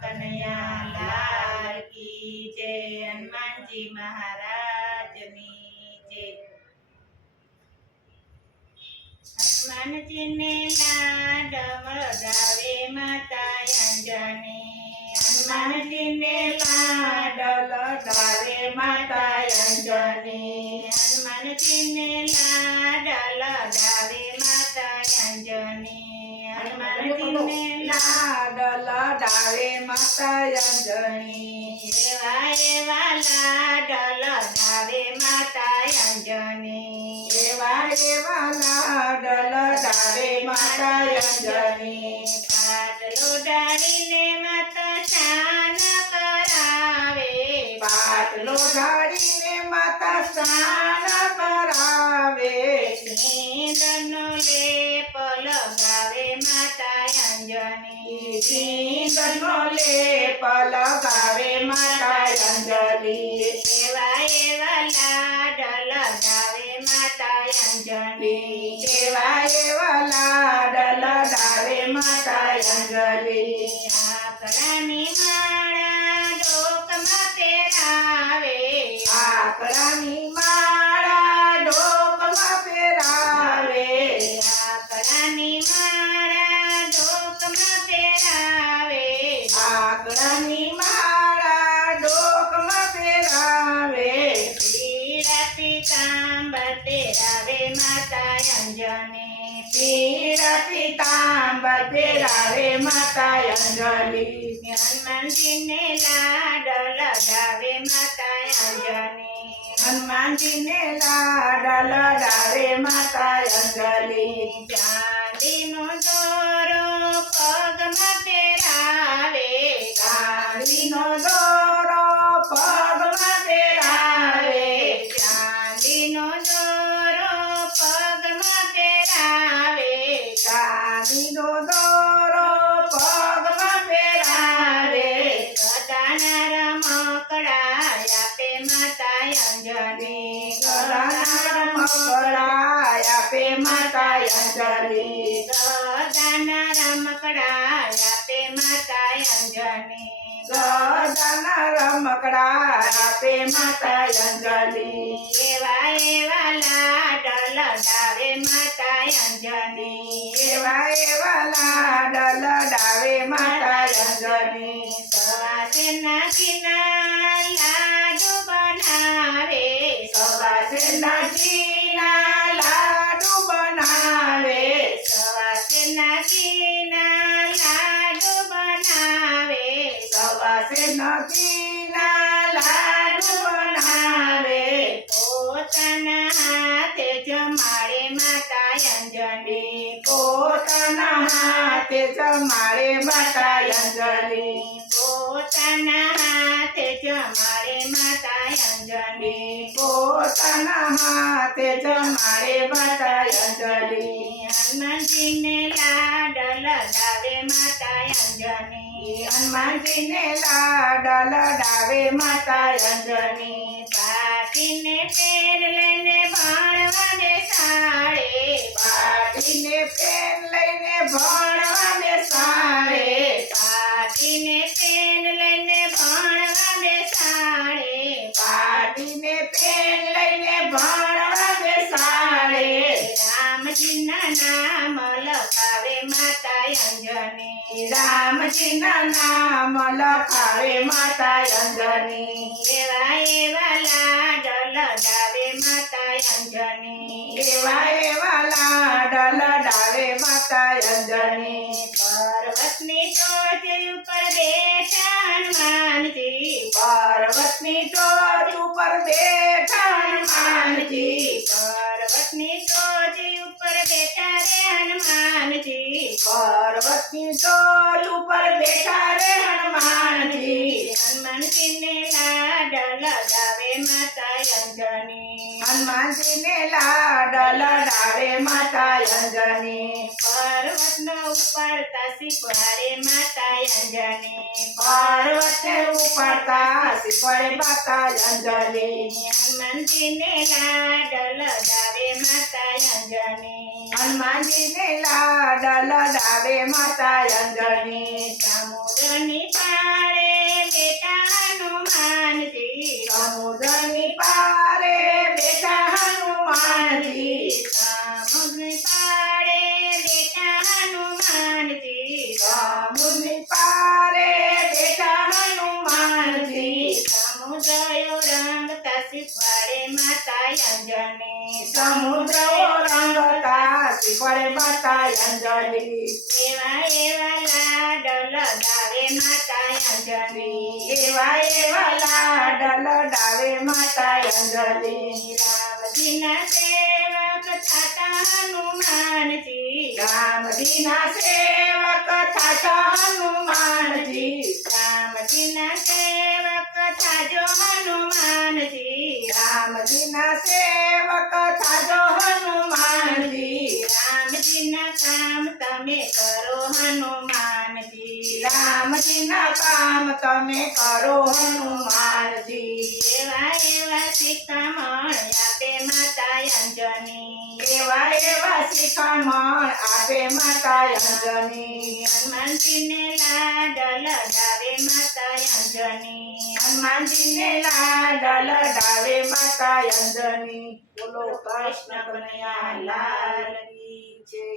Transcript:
કનૈયા કી જય હનુમાનજી મહારાજની જય હનુમાનજીને લાડ વળગાવે માતા અંજની. હનુમાનજીને લાડલ ગાવે માતા અંજની. હનુમાનજીને લાડ ગાવે માતા અંજની. હનુમાનજીને લાડ લડાવે માતા અંજણી એવા એવા માતા અંજની એવા એવા માતા અંજણી પાટલો ડાળીને માતા સ્નાન કરાવે. પાટલો ઢાળીને માતા સ્નાન કરાવે. સિંદરનો લેપ લગાવે માતા અંજની લેપ લગાવે માતા અંજલી એવા એવા લાડ લગાવે માતા અંજની એવા એવા લાડ ગાવે માતા અંજલી આકડાની માળા ડોકમાં પહેરાવે આકડાની માળા પીતાંબર પહેરાવે માતા અંજની પીળા પીતાંબર પહેરાવે માતા અંજલી હનુમાનજીને લાડ લગાવે માતા અંજની હનુમાનજીને લાડ લડાવે માતા અંજલી ચાંદીનો દોરો પગમાં પહેરાવે ચાંદીનો દોરો અંજની ગળાના મકડા આપે માતા અંજલિ ગદાના રમકડા આપે માતા અંજની. ગદાના રમકડા આપે માતા અંજલિ એવા એવા લાડ લડાવે માતા અંજની. એવા એવા લાડ લડાવે માતા અંજલિ સવાસેના કિના લાડુ સવાસેના ઘીના લાડુ બનાવે પોતાના હાથે જમાડે માતા અંજની પોતાના હાથે જમાડે માતા અંજલિ. પોતાના હાથે જમાડે માતા અંજની પોતાના હાથે જમાડે માતા અંજલિ. હનુમાનજીને લાડ લગાવે માતા અંજની. હનુમાનજીને લાડ લડાવે માતા અંજની. પાટીને પેર લઈને ભણવાને નામ લખાવે માતા અંજની. રામજીના નામ લખાવે માતા અંજની. એવા એવા લાડ લડાવે માતા અંજની. એવા એવા લાડ લડાવે માતા અંજની. પર્વતની ટોચ ઉપર બેઠા હનુમાનજી પર્વતની ટોચ ઉપર બેઠા હનુમાનજી પર્વતની પર્વતની ટોચ ઉપર બેઠા રે હનુમાનજી. હનુમાનજીને લાડ લગાવે માતા અંજની હનુમાનજીને લાડ લડાવે માતા અંજની પર્વતનો ઉપાડતા શીખવાડે માતા અંજની પર્વતે ઉપાડતા શીખવાડે માતા અંજની હનુમાનજીને લાડ લગાવે માતા અંજની હનુમાનજીને લાડ લડાવે માતા અંજની સમુદ્રની પાર અંજની સમુદ્ર રંગતા શીખવાડે માતા અંજલિ. એવા એવા લાડલ ડાવે માતા અંજની એવા એવા લાડલ ડાવે માતા અંજલિ. રામજીના સેવક થતા હનુમાનજી રામજીના સેવક થતા હનુમાનજી રામજીના સેવક થાજો હનુમાનજી. રામજીના સેવક થાજો હનુમાનજી. રામજીના કામ તમે કરો હનુમાનજી. રામજીના કામ તમે કરો હનુમાનજી. એવા એવા શિખામણ આપે માતા અંજની. એવા એવા શિખામણ આપે માતા અંજની. હનુમાનજીને લાડ લગાવે માતા અંજની. હનુમાનજીને લાડા લડાવે માતા અંજની બોલો કૃષ્ણ કનૈયા લાલ કી જય.